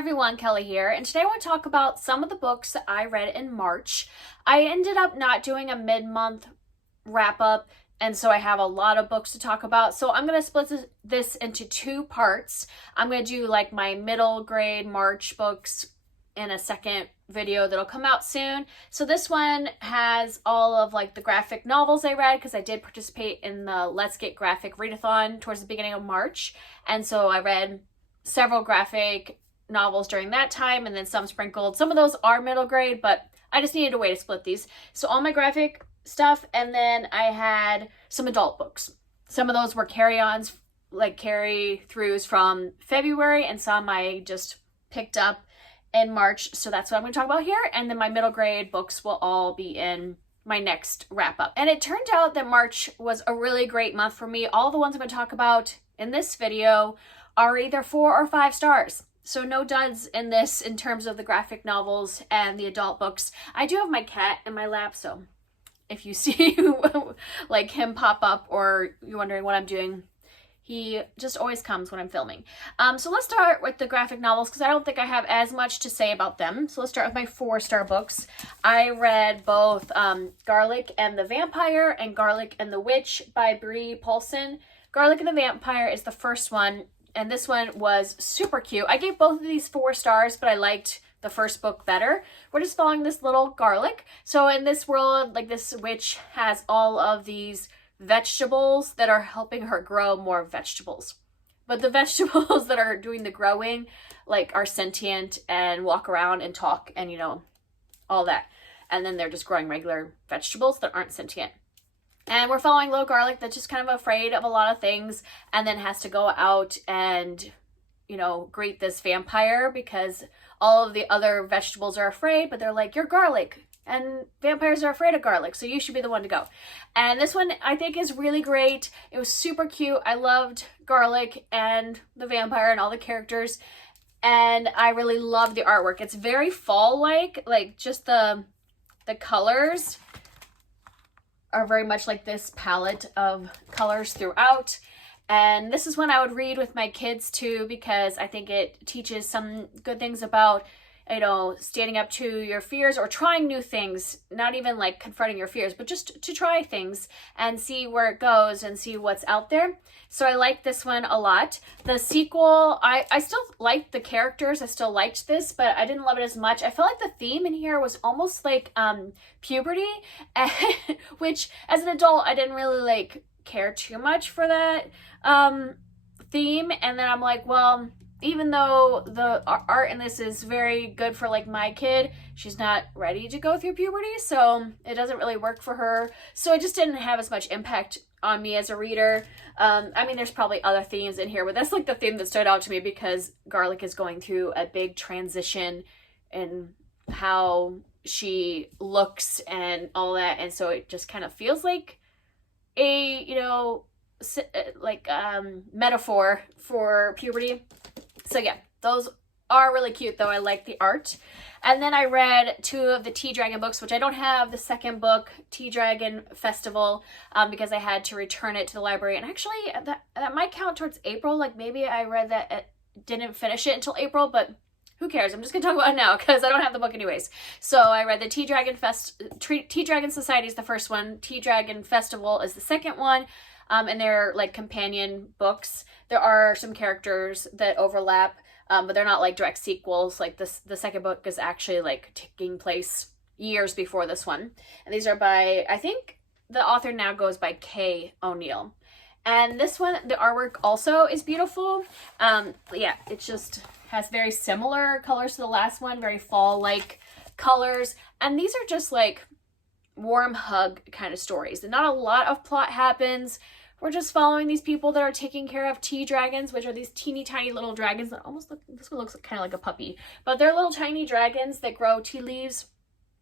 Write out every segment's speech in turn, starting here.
everyone, Kelly here, and today I want to talk about some of the books that I read in March. I ended up not doing a mid-month wrap-up, and so I have a lot of books to talk about. So I'm going to split this into two parts. I'm going to do like my middle grade March books in a second video that'll come out soon. So this one has all of like the graphic novels I read because I did participate in the Let's Get Graphic readathon towards the beginning of March, and so I read several graphic novels during that time, and then some sprinkled. Some of those are middle grade, but I just needed a way to split these. So all my graphic stuff, and then I had some adult books. Some of those were carry-ons, like carry-throughs from February, and some I just picked up in March. So that's what I'm going to talk about here, and then my middle grade books will all be in my next wrap-up. And it turned out that March was a really great month for me. All the ones I'm going to talk about in this video are either 4 or 5 stars. So no duds in this in terms of the graphic novels and the adult books. I do have my cat in my lap, so if you see like him pop up or you're wondering what I'm doing, he just always comes when I'm filming. So let's start with the graphic novels because I don't think I have as much to say about them. So let's start with my 4-star books. I read both Garlic and the Vampire and Garlic and the Witch by Bree Paulson. Garlic and the Vampire is the first one, and this one was super cute. I gave both of these 4 stars, but I liked the first book better. We're just following this little Garlic. So in this world, like, this witch has all of these vegetables that are helping her grow more vegetables. But the vegetables that are doing the growing, like, are sentient and walk around and talk and, you know, all that. And then they're just growing regular vegetables that aren't sentient. And we're following little Garlic that's just kind of afraid of a lot of things and then has to go out and, you know, greet this vampire because all of the other vegetables are afraid, but they're like, you're Garlic and vampires are afraid of garlic, so you should be the one to go. And this one I think is really great. It was super cute. I loved Garlic and the vampire and all the characters, and I really love the artwork. It's very fall-like, like just the colors are very much like this palette of colors throughout. And this is one I would read with my kids too, because I think it teaches some good things about, you know, standing up to your fears or trying new things, not even like confronting your fears, but just to try things and see where it goes and see what's out there. So I like this one a lot. The sequel, I still liked the characters. I still liked this, but I didn't love it as much. I felt like the theme in here was almost like puberty, which as an adult, I didn't really like care too much for that theme. And then I'm like, well, even though the art in this is very good for like my kid, she's not ready to go through puberty, so it doesn't really work for her. So it just didn't have as much impact on me as a reader. I mean, there's probably other themes in here, but that's like the theme that stood out to me because Garlic is going through a big transition in how she looks and all that, and so it just kind of feels like a, you know, like metaphor for puberty. So yeah, those are really cute though. I like the art. And then I read 2 of the Tea Dragon books, which I don't have the second book, Tea Dragon Festival, because I had to return it to the library. And actually that might count towards April. Like maybe I read that, didn't finish it until April, but who cares? I'm just gonna talk about it now because I don't have the book anyways. So I read the Tea Dragon Society is the first one. Tea Dragon Festival is the second one. And they're like companion books. There are some characters that overlap, but they're not like direct sequels. Like the second book is actually like taking place years before this one. And these are by, I think the author now goes by Kay O'Neill. And this one, the artwork also is beautiful. Yeah, it just has very similar colors to the last one, very fall-like colors. And these are just like warm hug kind of stories. And not a lot of plot happens. We're just following these people that are taking care of tea dragons, which are these teeny tiny little dragons that almost look, this one looks kind of like a puppy, but they're little tiny dragons that grow tea leaves.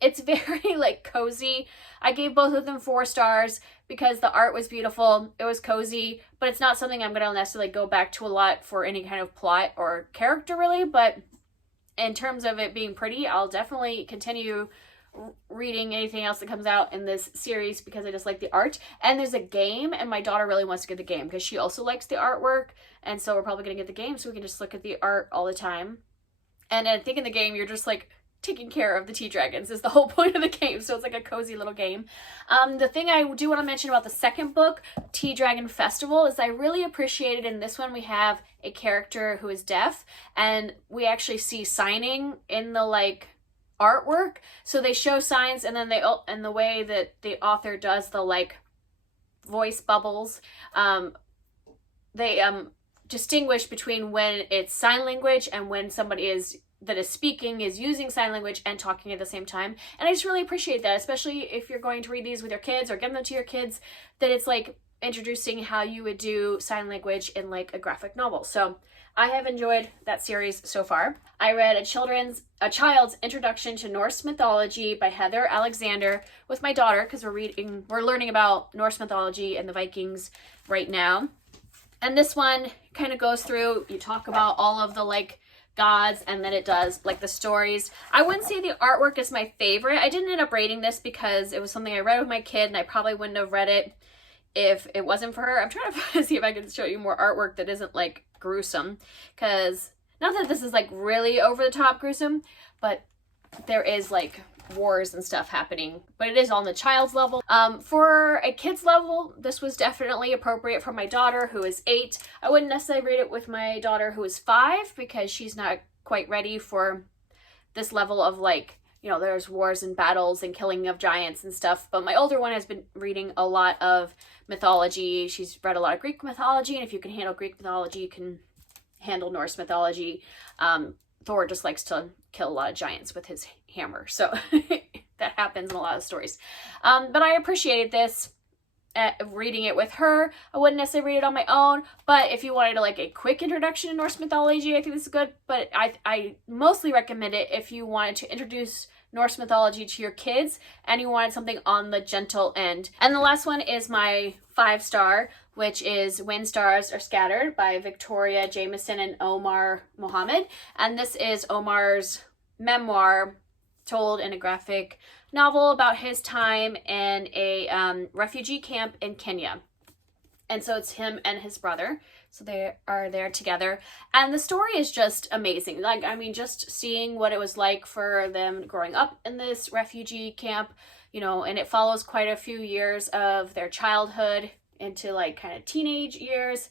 It's very like cozy. I gave both of them 4 stars because the art was beautiful. It was cozy, but it's not something I'm going to necessarily go back to a lot for any kind of plot or character really. But in terms of it being pretty, I'll definitely continue reading anything else that comes out in this series because I just like the art. And there's a game, and my daughter really wants to get the game because she also likes the artwork, and so we're probably going to get the game so we can just look at the art all the time. And I think in the game, you're just like taking care of the tea dragons is the whole point of the game. So it's like a cozy little game. The thing I do want to mention about the second book, Tea Dragon Festival, is I really appreciated in this one we have a character who is deaf, and we actually see signing in the like artwork. So they show signs, and then and the way that the author does the like voice bubbles, they distinguish between when it's sign language and when somebody that is speaking is using sign language and talking at the same time. And I just really appreciate that, especially if you're going to read these with your kids or give them to your kids, that it's like introducing how you would do sign language in like a graphic novel. So I have enjoyed that series so far. I read a child's Introduction to Norse Mythology by Heather Alexander with my daughter, because we're learning about Norse mythology and the Vikings right now. And this one kind of goes through, you talk about all of the like gods, and then it does like the stories. I wouldn't say the artwork is my favorite. I didn't end up rating this because it was something I read with my kid, and I probably wouldn't have read it if it wasn't for her. I'm trying to see if I can show you more artwork that isn't like gruesome, because not that this is like really over the top gruesome, but there is like wars and stuff happening, but it is on the child's level. For a kid's level, this was definitely appropriate for my daughter, who is 8. I wouldn't necessarily read it with my daughter, who is 5, because she's not quite ready for this level of like, you know, there's wars and battles and killing of giants and stuff. But my older one has been reading a lot of mythology. She's read a lot of Greek mythology, and if you can handle Greek mythology, you can handle Norse mythology. Thor just likes to kill a lot of giants with his hammer. So that happens in a lot of stories. But I appreciated this, reading it with her. I wouldn't necessarily read it on my own, but if you wanted like a quick introduction to Norse mythology, I think this is good. But I mostly recommend it if you wanted to introduce Norse mythology to your kids and you wanted something on the gentle end. And the last one is my 5-star, which is When Stars Are Scattered by Victoria Jameson and Omar Mohammed. And this is Omar's memoir told in a graphic novel about his time in a refugee camp in Kenya. And so it's him and his brother. So they are there together. And the story is just amazing. Like, I mean, just seeing what it was like for them growing up in this refugee camp, you know, and it follows quite a few years of their childhood into like kind of teenage years.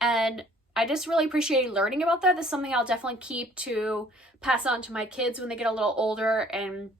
And I just really appreciated learning about that. That's something I'll definitely keep to pass on to my kids when they get a little older, and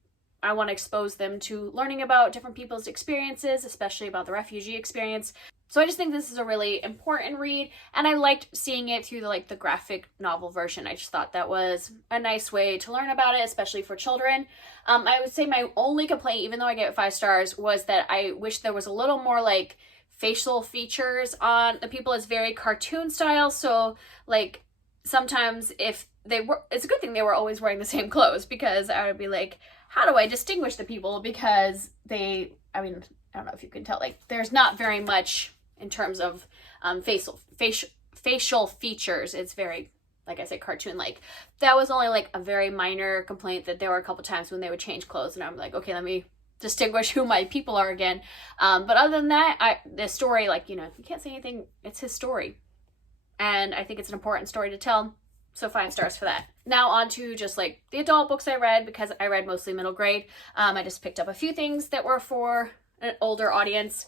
I want to expose them to learning about different people's experiences, especially about the refugee experience. So I just think this is a really important read, and I liked seeing it through the graphic novel version. I just thought that was a nice way to learn about it, especially for children. I would say my only complaint, even though I gave it 5 stars, was that I wish there was a little more like facial features on the people. It's very cartoon style, so like sometimes if they were, it's a good thing they were always wearing the same clothes, because I would be like, how do I distinguish the people? Because they, I mean, I don't know if you can tell, like there's not very much in terms of facial features. It's very, like I said, cartoon-like. That was only like a very minor complaint, that there were a couple times when they would change clothes and I'm like, okay, let me distinguish who my people are again. But other than that, the story, like, you know, you can't say anything. It's his story. And I think it's an important story to tell. So 5 stars for that. Now on to just like the adult books I read, because I read mostly middle grade. I just picked up a few things that were for an older audience.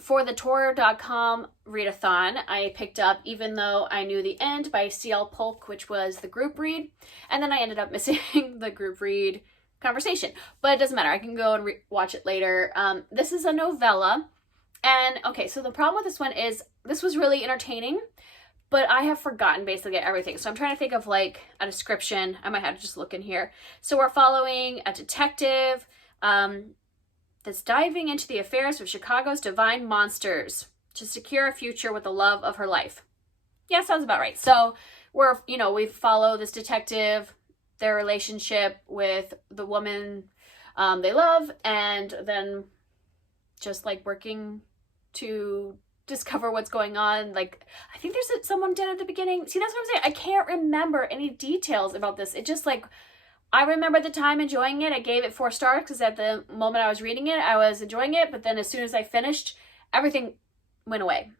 For the Tor.com readathon, I picked up Even Though I Knew the End by C.L. Polk, which was the group read. And then I ended up missing the group read conversation, but it doesn't matter. I can go and watch it later. This is a novella. And okay, so the problem with this one is this was really entertaining, but I have forgotten basically everything. So I'm trying to think of like a description. I might have to just look in here. So we're following a detective that's diving into the affairs of Chicago's divine monsters to secure a future with the love of her life. Yeah, sounds about right. So we follow this detective, their relationship with the woman they love, and then just like working to discover what's going on. Like, I think there's someone dead at the beginning. See, that's what I'm saying. I can't remember any details about this. It just like, I remember the time enjoying it. I gave it 4 stars because at the moment I was reading it, I was enjoying it. But then as soon as I finished, everything went away.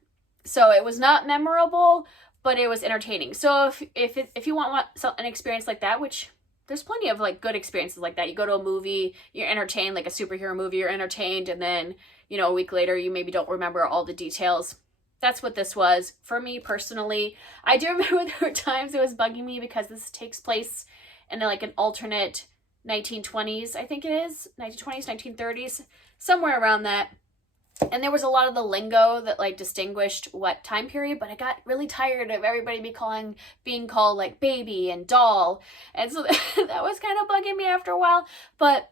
So it was not memorable, but it was entertaining. So if you want an experience like that, which there's plenty of like good experiences like that. You go to a movie, you're entertained, like a superhero movie, you're entertained, and then, you know, a week later you maybe don't remember all the details. That's what this was for me personally. I do remember there were times it was bugging me because this takes place in like an alternate 1920s, I think it is, 1920s, 1930s, somewhere around that. And there was a lot of the lingo that like distinguished what time period, but I got really tired of everybody being called like baby and doll. And so that was kind of bugging me after a while, but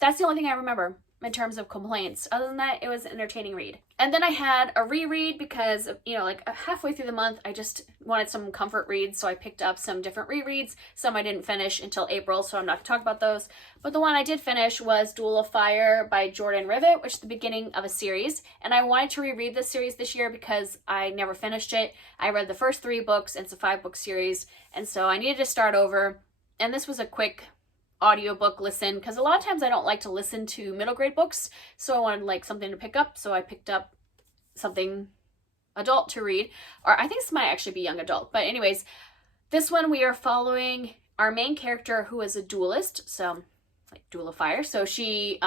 that's the only thing I remember in terms of complaints. Other than that, it was an entertaining read. And then I had a reread because, you know, like halfway through the month, I just wanted some comfort reads. So I picked up some different rereads. Some I didn't finish until April, so I'm not going to talk about those. But the one I did finish was Duel of Fire by Jordan Rivet, which is the beginning of a series. And I wanted to reread this series this year because I never finished it. I read the first 3 books, and it's a 5-book series. And so I needed to start over. And this was a quick audiobook listen, because a lot of times I don't like to listen to middle grade books, so I wanted like something to pick up, so I picked up something adult to read, or I think this might actually be young adult. But anyways, this one we are following our main character, who is a duelist, so like Duel of Fire. So she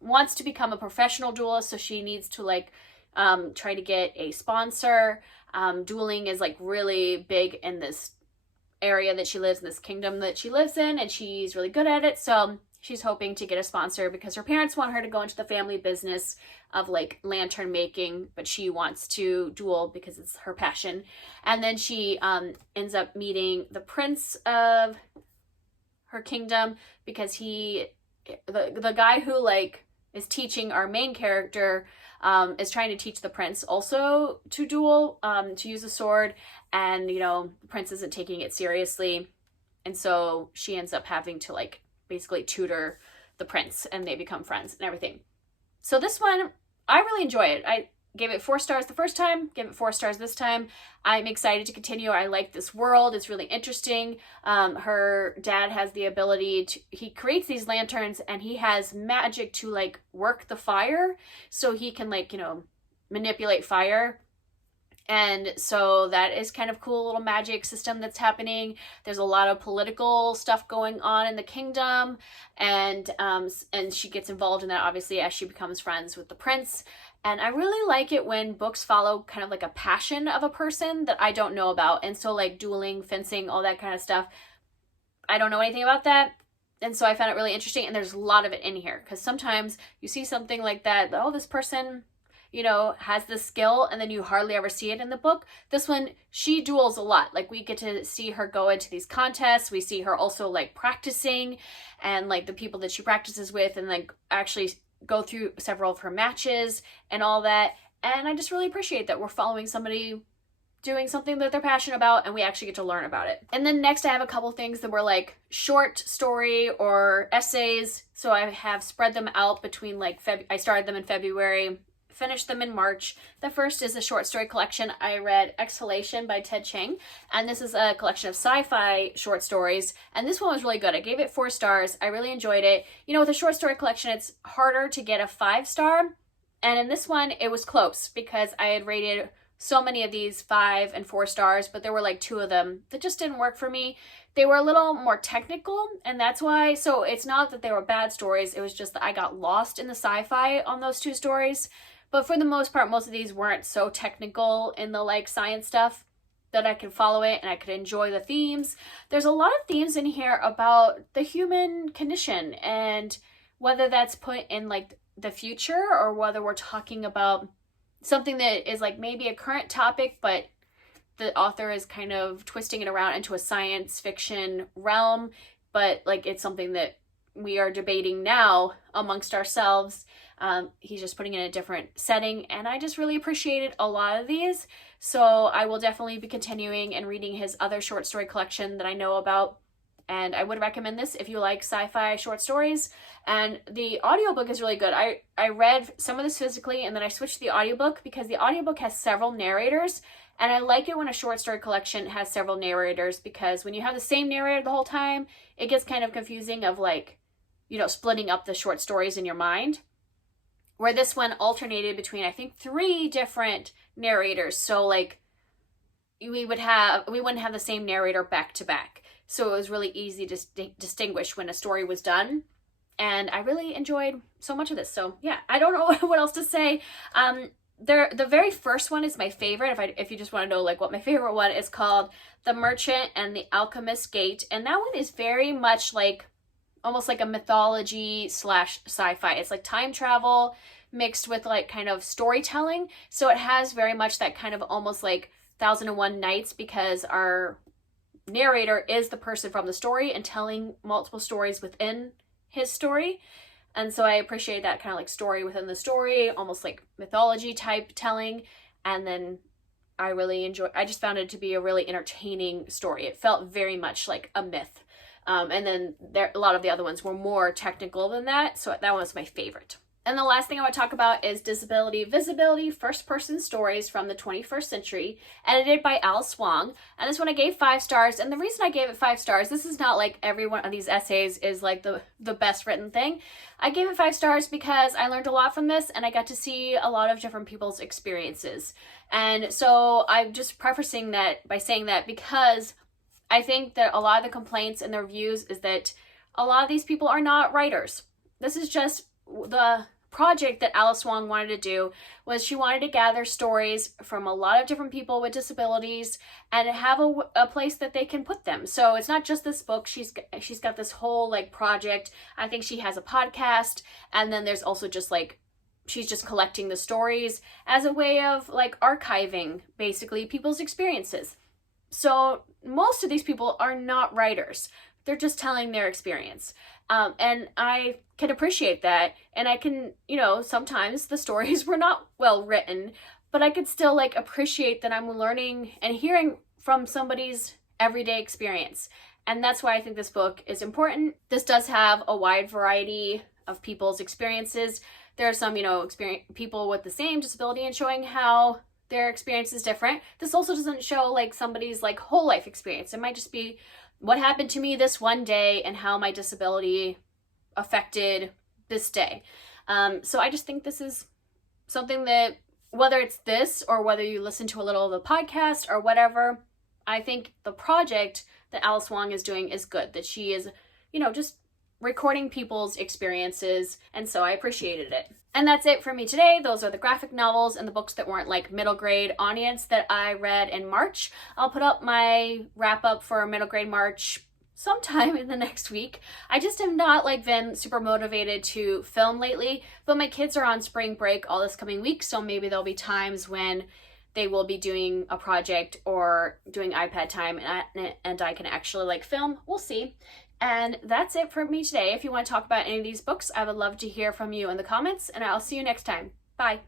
wants to become a professional duelist, so she needs to like try to get a sponsor. Dueling is like really big in this area that she lives in, this kingdom that she lives in, and she's really good at it. So she's hoping to get a sponsor because her parents want her to go into the family business of like lantern making, but she wants to duel because it's her passion. And then she ends up meeting the prince of her kingdom because the guy who like is teaching our main character is trying to teach the prince also to duel, to use a sword. And, you know, the prince isn't taking it seriously. And so she ends up having to like basically tutor the prince, and they become friends and everything. So this one, I really enjoy it. I gave it 4 stars the first time, gave it 4 stars this time. I'm excited to continue. I like this world. It's really interesting. Her dad has the ability to, he creates these lanterns, and he has magic to like work the fire. So he can like, you know, manipulate fire. And so that is kind of cool, little magic system that's happening. There's a lot of political stuff going on in the kingdom, and she gets involved in that obviously as she becomes friends with the prince. And I really like it when books follow kind of like a passion of a person that I don't know about. And so like dueling, fencing, all that kind of stuff, I don't know anything about that. And so I found it really interesting, and there's a lot of it in here because sometimes you see something like that, oh, this person, you know, has this skill, and then you hardly ever see it in the book. This one, she duels a lot. Like we get to see her go into these contests. We see her also like practicing, and like the people that she practices with, and like actually go through several of her matches and all that. And I just really appreciate that we're following somebody doing something that they're passionate about, and we actually get to learn about it. And then next I have a couple things that were like short story or essays. So I have spread them out between like I started them in February, finished them in March. The first is a short story collection. I read Exhalation by Ted Chiang, and this is a collection of sci-fi short stories, and this one was really good. I gave it 4 stars. I really enjoyed it. You know, with a short story collection, it's harder to get a 5-star, and in this one, it was close because I had rated so many of these 5 and 4 stars, but there were like 2 of them that just didn't work for me. They were a little more technical, and that's why, so it's not that they were bad stories, it was just that I got lost in the sci-fi on those 2 stories. But for the most part, most of these weren't so technical in the like science stuff that I could follow it and I could enjoy the themes. There's a lot of themes in here about the human condition, and whether that's put in like the future or whether we're talking about something that is like maybe a current topic, but the author is kind of twisting it around into a science fiction realm, but like it's something that we are debating now amongst ourselves. He's just putting it in a different setting, and I just really appreciated a lot of these. So I will definitely be continuing and reading his other short story collection that I know about, and I would recommend this if you like sci-fi short stories. And the audiobook is really good. I read some of this physically, and then I switched to the audiobook because the audiobook has several narrators, and I like it when a short story collection has several narrators, because when you have the same narrator the whole time, it gets kind of confusing of like, you know, splitting up the short stories in your mind. Where this one alternated between, I think, 3 different narrators. So like we wouldn't have the same narrator back to back. So it was really easy to distinguish when a story was done. And I really enjoyed so much of this. So yeah, I don't know what else to say. The very first one is my favorite. If you just want to know like what my favorite one is, called The Merchant and the Alchemist's Gate. And that one is very much like almost like a mythology / sci-fi. It's like time travel mixed with like kind of storytelling. So it has very much that kind of almost like 1001 Nights, because our narrator is the person from the story and telling multiple stories within his story. And so I appreciate that kind of like story within the story, almost like mythology type telling. And then I just found it to be a really entertaining story. It felt very much like a myth. And then a lot of the other ones were more technical than that. So that one was my favorite. And the last thing I want to talk about is Disability Visibility, First-Person Stories from the 21st Century, edited by Alice Wong. And this one I gave 5 stars. And the reason I gave it 5 stars, this is not like every one of these essays is like the best written thing. I gave it 5 stars because I learned a lot from this and I got to see a lot of different people's experiences. And so I'm just prefacing that by saying that because I think that a lot of the complaints in the reviews is that a lot of these people are not writers. This is just the project that Alice Wong wanted to do. Was she wanted to gather stories from a lot of different people with disabilities and have a place that they can put them. So it's not just this book. She's got this whole like project. I think she has a podcast, and then there's also just like she's just collecting the stories as a way of like archiving basically people's experiences. So most of these people are not writers. They're just telling their experience. And I can appreciate that. And I can, sometimes the stories were not well written, but I could still like appreciate that I'm learning and hearing from somebody's everyday experience. And that's why I think this book is important. This does have a wide variety of people's experiences. There are some, people with the same disability and showing how their experience is different. This also doesn't show like somebody's like whole life experience. It might just be what happened to me this one day and how my disability affected this day. So I just think this is something that, whether it's this or whether you listen to a little of the podcast or whatever, I think the project that Alice Wong is doing is good. That she is, just recording people's experiences. And so I appreciated it. And that's it for me today. Those are the graphic novels and the books that weren't like middle grade audience that I read in March. I'll put up my wrap up for middle grade March sometime in the next week. I just have not like been super motivated to film lately, but my kids are on spring break all this coming week. So maybe there'll be times when they will be doing a project or doing iPad time and I can actually like film. We'll see. And that's it for me today. If you want to talk about any of these books, I would love to hear from you in the comments, and I'll see you next time. Bye.